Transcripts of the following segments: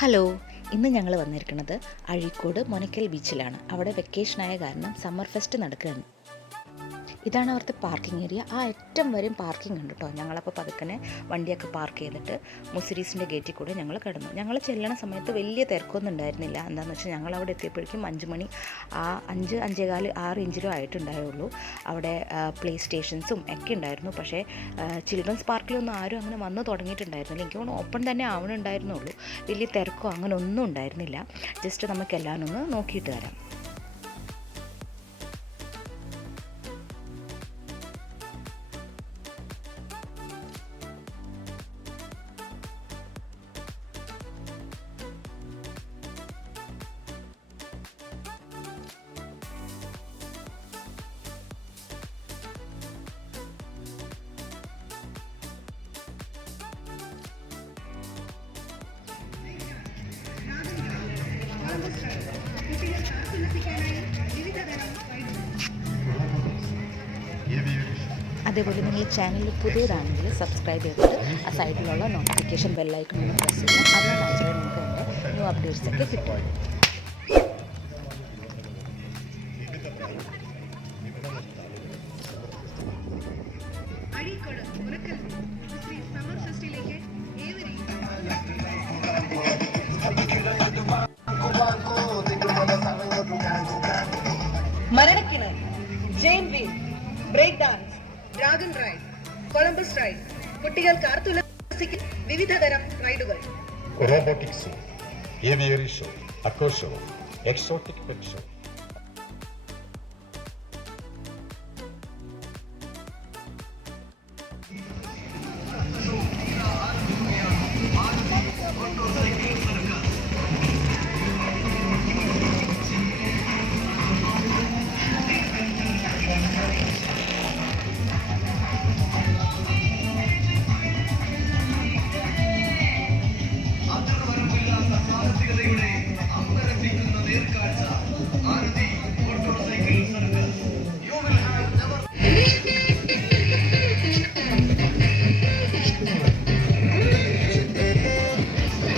Hello, ഇന്ന് ഞങ്ങൾ വന്നിരിക്കുന്നത് അഴീക്കോട് മുനക്കൽ ബീച്ചിലാണ്. അവിടെ വെക്കേഷനായ കാരണം സമ്മർ ഫെസ്റ്റ് നടക്കുകയാണ്. ഇതാണ് അവിടുത്തെ പാർക്കിംഗ് ഏരിയ. ആ അറ്റം വരെയും പാർക്കിംഗ് ഉണ്ട് കേട്ടോ. ഞങ്ങളപ്പോൾ പതുക്കനെ വണ്ടിയൊക്കെ പാർക്ക് ചെയ്തിട്ട് മുസിരീസിൻ്റെ ഗേറ്റിൽ കൂടെ ഞങ്ങൾ കിടന്നു. ഞങ്ങൾ ചെല്ലണ സമയത്ത് വലിയ തിരക്കൊന്നും ഉണ്ടായിരുന്നില്ല. എന്താണെന്ന് വെച്ചാൽ ഞങ്ങൾ അവിടെ എത്തിയപ്പോഴേക്കും 5 മണി 5-5:15 6 ഇഞ്ചിലും ആയിട്ടുണ്ടായുള്ളൂ. അവിടെ പ്ലേ സ്റ്റേഷൻസും ഒക്കെ ഉണ്ടായിരുന്നു. പക്ഷേ ചിൽഡ്രൻസ് പാർക്കിലൊന്നും ആരും അങ്ങനെ വന്ന് തുടങ്ങിയിട്ടുണ്ടായിരുന്നില്ല. എനിക്ക് തോന്നുന്നു ഓപ്പൺ തന്നെ ആവണുണ്ടായിരുന്നുള്ളൂ. വലിയ തിരക്കോ അങ്ങനെ ഒന്നും ഉണ്ടായിരുന്നില്ല. ജസ്റ്റ് നമുക്ക് എല്ലാവരും ഒന്ന് നോക്കിയിട്ട് വരാം. അതേപോലെ നിങ്ങൾ ചാനലിൽ പുതിയതാണെങ്കിൽ സബ്സ്ക്രൈബ് ചെയ്തിട്ട് ആ സൈഡിലുള്ള നോട്ടിഫിക്കേഷൻ ബെല്ലൈക്കൺ ഒന്ന് പ്രസ് ചെയ്യണം. അതിന് മാത്രമേ നിങ്ങൾക്ക് എൻ്റെ ന്യൂ അപ്ഡേറ്റ്സ് ഒക്കെ കിട്ടുള്ളൂ. മരണക്കിണർ, giant wheel, break dance, dragon ride, Columbus ride, കുട്ടികൾക്ക് ആർത്തുല്ലസിക്കുന്ന വിവിധ തരം റൈഡുകൾ, robotics, aviary show, aqua show, exotic pet show.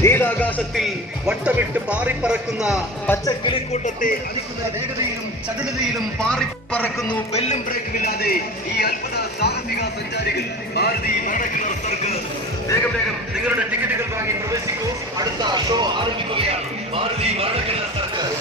നീലാകാശത്തിൽ വട്ടമിട്ട് പാറിപ്പറക്കുന്ന പച്ചക്കിളിക്കൂട്ടത്തെ അടിക്കുന്ന വേഗതയിലും ചടുലതയിലും പാറിപ്പറക്കുന്നു. ബെല്ലും ബ്രേക്കുമില്ലാതെ ഈ അത്ഭുത സാഹസിക സഞ്ചാരികൾ. ഭാരതി മരണക്കിണർ സർക്കസ്. വേഗം വേഗം നിങ്ങളുടെ ടിക്കറ്റുകൾ വാങ്ങി പ്രവേശിക്കൂ. അടുത്ത ഷോ ആരംഭിക്കുകയാണ്. ഭാരതി മരണക്കിണർ സർക്കസ്.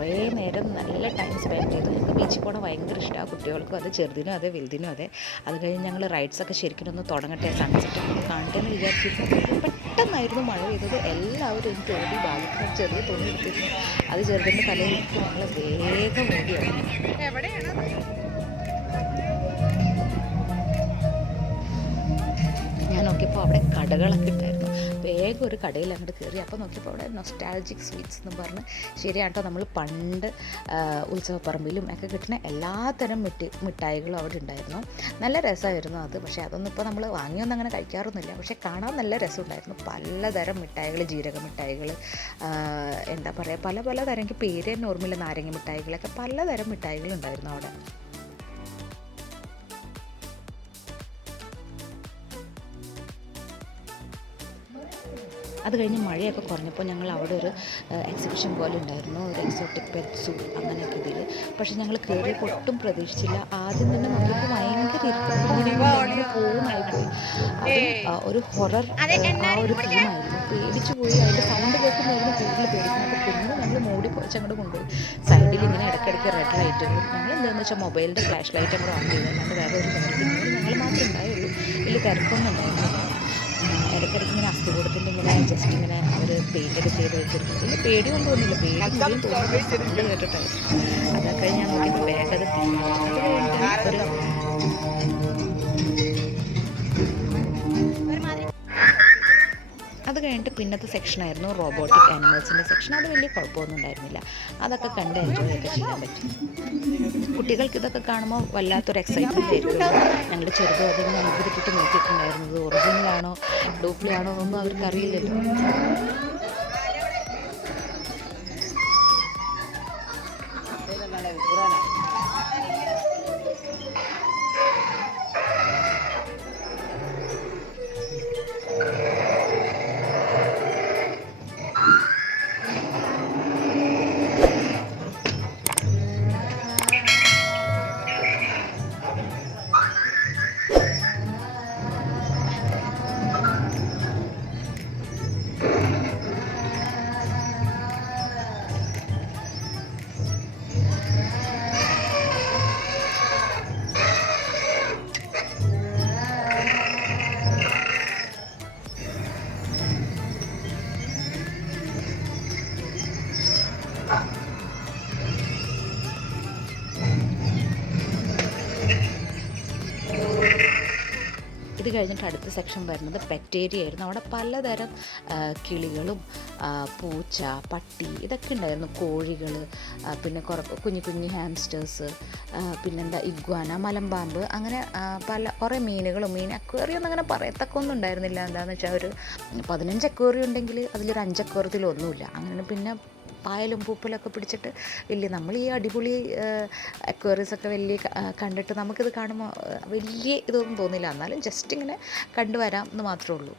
കുറേ നേരം നല്ല ടൈം സ്പെൻഡ് ചെയ്തു. ഞങ്ങൾക്ക് ബീച്ചിൽ പോകണം ഭയങ്കര ഇഷ്ടമാണ്, കുട്ടികൾക്കും അതെ, ചെറുതിനും അതെ, വലുതിനും അതെ. അത് കഴിഞ്ഞ് ഞങ്ങൾ റൈഡ്സൊക്കെ ശരിക്കും ഒന്ന് തുടങ്ങട്ടെ, സൺസെറ്റ് ഒന്ന് കാണട്ടെ എന്ന് വിചാരിച്ചിരുന്നു. പെട്ടെന്നായിരുന്നു മഴ പെയ്തത്. എല്ലാവരും എനിക്ക് ഓടി ഭാഗത്ത് ചെറിയ തുണി എടുത്തിരുന്നു, അത് ചെറുതിൻ്റെ തലയിൽ ഇട്ട് ഞങ്ങൾ വേഗം ഓടിയാണ്. ഞാൻ നോക്കിയപ്പോൾ അവിടെ കടകളൊക്കെ ഉണ്ടായിരുന്നു. വേഗം ഒരു കടയിൽ അങ്ങോട്ട് കയറി. അപ്പോൾ നോക്കിയപ്പോൾ അവിടെ നൊസ്റ്റാൾജിക് സ്വീറ്റ്സ് എന്ന് പറഞ്ഞ്, ശരിയാട്ടോ, നമ്മൾ പണ്ട് ഉത്സവപ്പറമ്പിലും ഒക്കെ കിട്ടുന്ന എല്ലാത്തരം മിഠായികളും അവിടെ ഉണ്ടായിരുന്നു. നല്ല രസമായിരുന്നു അത്. പക്ഷേ അതൊന്നും ഇപ്പോൾ നമ്മൾ വാങ്ങിയൊന്നും അങ്ങനെ കഴിക്കാറൊന്നുമില്ല. പക്ഷേ കാണാൻ നല്ല രസമുണ്ടായിരുന്നു. പലതരം മിഠായികൾ, ജീരക മിഠായികൾ, എന്താ പറയുക, പല തരം, എനിക്ക് പേര് തന്നെ ഓർമ്മയില്ല, നാരങ്ങ മിഠായികളൊക്കെ പലതരം മിഠായികളുണ്ടായിരുന്നു അവിടെ. അത് കഴിഞ്ഞ് മഴയൊക്കെ കുറഞ്ഞപ്പോൾ ഞങ്ങൾ അവിടെ ഒരു എക്സിബിഷൻ പോലെ ഉണ്ടായിരുന്നു, ഒരു എക്സോട്ടിക് പെറ്റ് സൂ അങ്ങനെയൊക്കെ ഇതിൽ. പക്ഷേ ഞങ്ങൾ കയറിയപ്പോൾ ഒട്ടും പ്രതീക്ഷിച്ചില്ല. ആദ്യം തന്നെ നോക്കിയപ്പോൾ ഭയങ്കര ഇരുട്ട് പോകുന്നായിപ്പോയി. അത് ഒരു ഹൊറർ ആ ഒരു തീമായിരുന്നു. പേടിച്ചു പോയി. അതിൻ്റെ സൗണ്ട് കേൾക്കുമ്പോഴായിരുന്നു കൂടുതൽ പേടിക്കുന്നത്. അപ്പോൾ പിന്നെ ഞങ്ങൾ മൂടി കുറച്ച് അങ്ങോട്ട് കൊണ്ടുപോയി. സൈഡിൽ ഇങ്ങനെ ഇടയ്ക്കിടയ്ക്ക് റെഡ് ലൈറ്റുകൾ, ഞങ്ങൾ എന്താണെന്ന് വെച്ചാൽ മൊബൈലിൻ്റെ ഫ്ലാഷ് ലൈറ്റ് അങ്ങോട്ട് ഓൺ ചെയ്തു. അല്ലാണ്ട് വേറെ ഒരു തിരക്കില്ല, ഞങ്ങൾ മാത്രമേ ഉണ്ടായുള്ളൂ. വലിയ തിരക്കൊന്നും ഉണ്ടായിരുന്നില്ല. ഇടയ്ക്കിടയ്ക്ക് ഇങ്ങനെ അസ്ഥികൂടത്തിൻ്റെ ഇങ്ങനെ ജസ്റ്റ് ഇങ്ങനെ അവർ പെയിൻ്റൊക്കെ ചെയ്ത് വെച്ചിരുന്നു. വലിയ പേടിയൊന്നും തോന്നില്ല, പേടിയും തോന്നുന്നു കേട്ടിട്ടായിരുന്നു. അതൊക്കെ ഞാൻ നോക്കിയപ്പോൾ വേഗം അത് കഴിഞ്ഞിട്ട് ഒരു അത് കഴിഞ്ഞിട്ട് പിന്നത്തെ സെക്ഷനായിരുന്നു റോബോട്ടിക് ആനിമൽസിൻ്റെ സെക്ഷൻ. അത് വലിയ കുഴപ്പമൊന്നും ഉണ്ടായിരുന്നില്ല. അതൊക്കെ കണ്ട് എൻജോയ് ഒക്കെ ചെയ്യാൻ പറ്റും. കുട്ടികൾക്ക് ഇതൊക്കെ കാണുമ്പോൾ വല്ലാത്തൊരു എക്സൈറ്റ്മെൻറ്റ് ആയിരിക്കും. ഞങ്ങളുടെ ചെറുതും അതിങ്ങനെ അത്ഭുതപ്പെട്ട് നോക്കിയിട്ടുണ്ടായിരുന്നത് ഒറിജിനലാണോ ഡ്യൂപ്ലി ആണോ എന്നൊന്നും അവർക്ക് അറിയില്ലല്ലോ. ഇത് കഴിഞ്ഞിട്ട് അടുത്ത സെക്ഷൻ വരുന്നത് പെറ്റ് ഏരിയ ആയിരുന്നു. അവിടെ പലതരം കിളികളും പൂച്ച, പട്ടി ഇതൊക്കെ ഉണ്ടായിരുന്നു, കോഴികൾ, പിന്നെ കുഞ്ഞു ഹാംസ്റ്റേഴ്സ്, പിന്നെന്താ ഇഗ്വാന, മലമ്പാമ്പ്, അങ്ങനെ കുറേ മീനുകളും. അക്വേറിയം ഒന്നും അങ്ങനെ പറയത്തക്കൊന്നും ഉണ്ടായിരുന്നില്ല. എന്താണെന്ന് വെച്ചാൽ ഒരു 15 അക്വേറിയം ഉണ്ടെങ്കിൽ അതിലൊരു 5 അക്വേറിയത്തിലൊന്നുമില്ല. അങ്ങനെ പിന്നെ പായലും പൂപ്പലൊക്കെ പിടിച്ചിട്ട് നമ്മൾ ഈ അടിപൊളി അക്വേറിയസൊക്കെ വലിയ കണ്ടിട്ട് നമുക്കിത് കാണുമ്പോൾ വലിയ ഇതൊന്നും തോന്നില്ല. എന്നാലും ജസ്റ്റ് ഇങ്ങനെ കണ്ടുവരാം എന്ന് മാത്രമേ ഉള്ളൂ.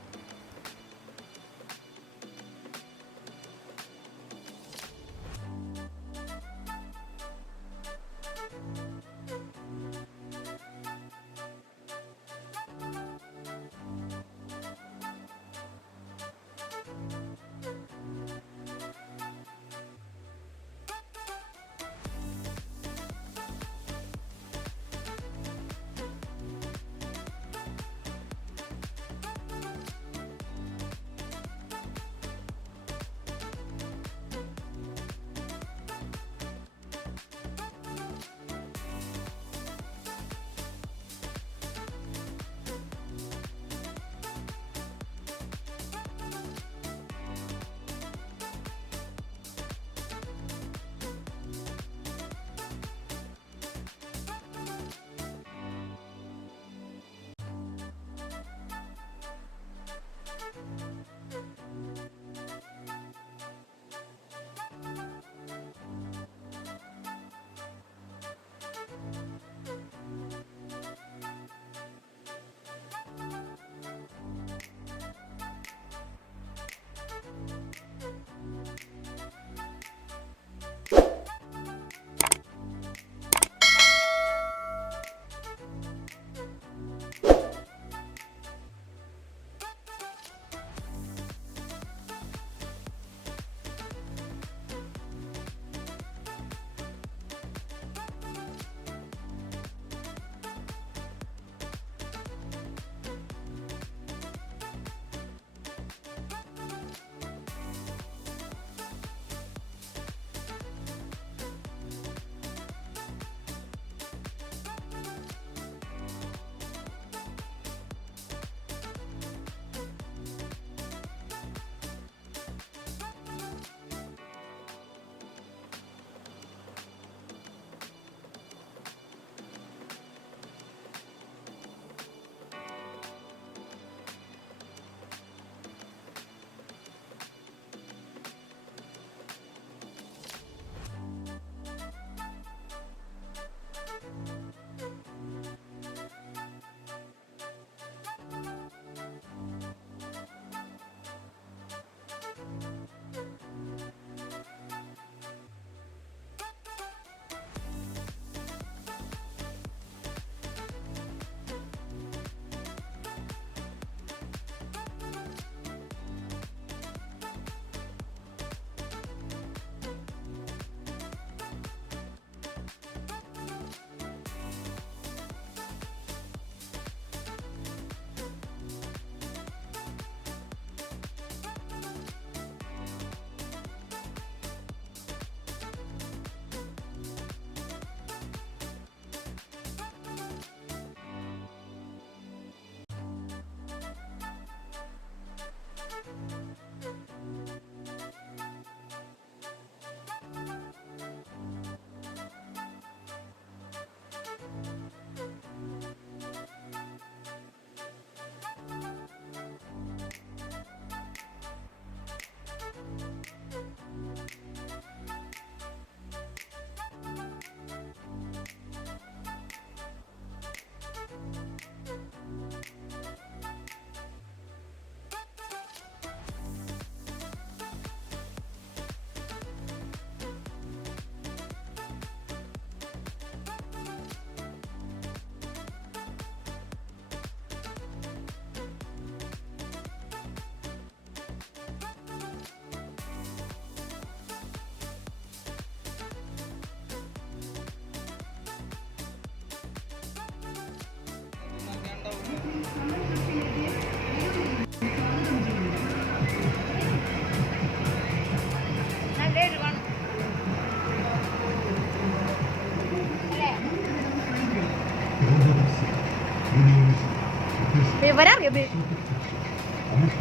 വിവരറിയത്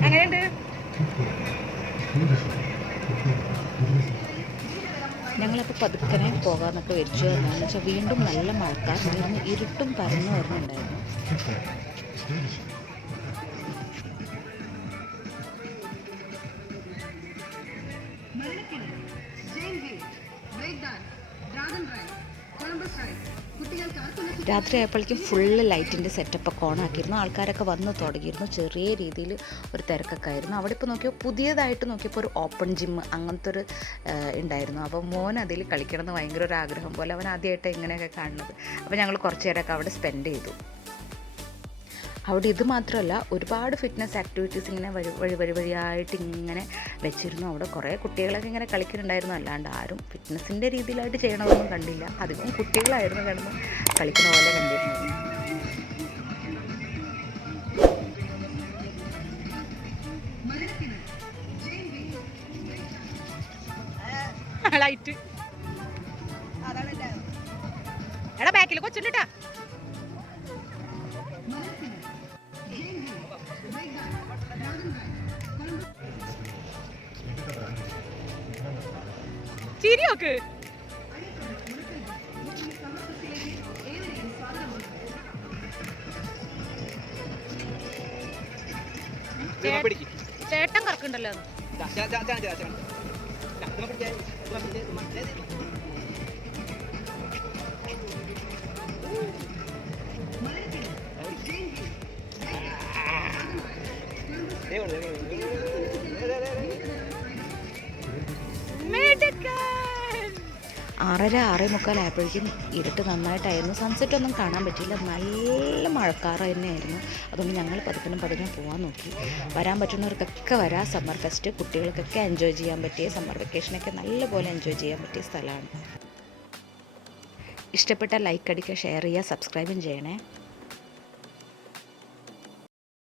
എങ്ങനെയുണ്ട്? ഞങ്ങളപ്പോൾ പതുക്കനെ പോകാമെന്നൊക്കെ വെച്ചു. എന്താണെന്ന് വെച്ചാൽ വീണ്ടും നല്ല മഴക്കാർ, നിന്ന് ഇരുട്ടും പരന്നു വരുന്നുണ്ടായിരുന്നു. രാത്രി ആയപ്പോഴേക്കും ഫുള്ള് ലൈറ്റിൻ്റെ സെറ്റപ്പൊക്കെ ഓണാക്കിയിരുന്നു. ആൾക്കാരൊക്കെ വന്ന് തുടങ്ങിയിരുന്നു. ചെറിയ രീതിയിൽ ഒരു തിരക്കൊക്കെ ആയിരുന്നു. അവിടെ ഇപ്പോൾ നോക്കിയാൽ പുതിയതായിട്ട് നോക്കിയപ്പോൾ ഒരു ഓപ്പൺ ജിം അങ്ങനത്തെ ഒരു ഉണ്ടായിരുന്നു. അപ്പോൾ മോൻ അതിൽ കളിക്കണം എന്ന് ഭയങ്കര ഒരു ആഗ്രഹം പോലെ. അവൻ ആദ്യമായിട്ട് ഇങ്ങനെയൊക്കെ കാണുന്നത്. അപ്പോൾ ഞങ്ങൾ കുറച്ച് നേരമൊക്കെ അവിടെ സ്പെൻഡ് ചെയ്തു. അവിടെ ഇത് മാത്രമല്ല, ഒരുപാട് ഫിറ്റ്നസ് ആക്ടിവിറ്റീസ് ഇങ്ങനെ വഴിയായിട്ട് ഇങ്ങനെ വെച്ചിരുന്നു. അവിടെ കുറേ കുട്ടികളൊക്കെ ഇങ്ങനെ കളിക്കുന്നുണ്ടായിരുന്നു. അല്ലാണ്ട് ആരും ഫിറ്റ്നസിൻ്റെ രീതിയിലായിട്ട് ചെയ്യണതൊന്നും കണ്ടില്ല. അധികം കുട്ടികളായിരുന്നു കിടന്ന് കളിക്കുന്ന പോലെ കണ്ടിരുന്നത്. ലൈറ്റ് എടാ ബാക്കിൽ കൊച്ചുണ്ടാ. ചിരി നോക്ക്. ചേട്ടൻ കറക്കുണ്ടല്ലോ. ആറര 6:45 ആയപ്പോഴേക്കും ഇരുട്ട് നന്നായിട്ടായിരുന്നു. സൺസെറ്റ് ഒന്നും കാണാൻ പറ്റിയില്ല. നല്ല മഴക്കാറ് തന്നെയായിരുന്നു. അതുകൊണ്ട് ഞങ്ങൾ പതുക്കെ പോകാൻ നോക്കി. വരാൻ പറ്റുന്നവർക്കൊക്കെ വരാം. സമ്മർ ഫെസ്റ്റ് കുട്ടികൾക്കൊക്കെ എൻജോയ് ചെയ്യാൻ പറ്റിയ, സമ്മർ വെക്കേഷനൊക്കെ നല്ലപോലെ എൻജോയ് ചെയ്യാൻ പറ്റിയ സ്ഥലമാണ്. ഇഷ്ടപ്പെട്ട ലൈക്ക് അടിക്കുക, ഷെയർ ചെയ്യുക, സബ്സ്ക്രൈബും ചെയ്യണേ.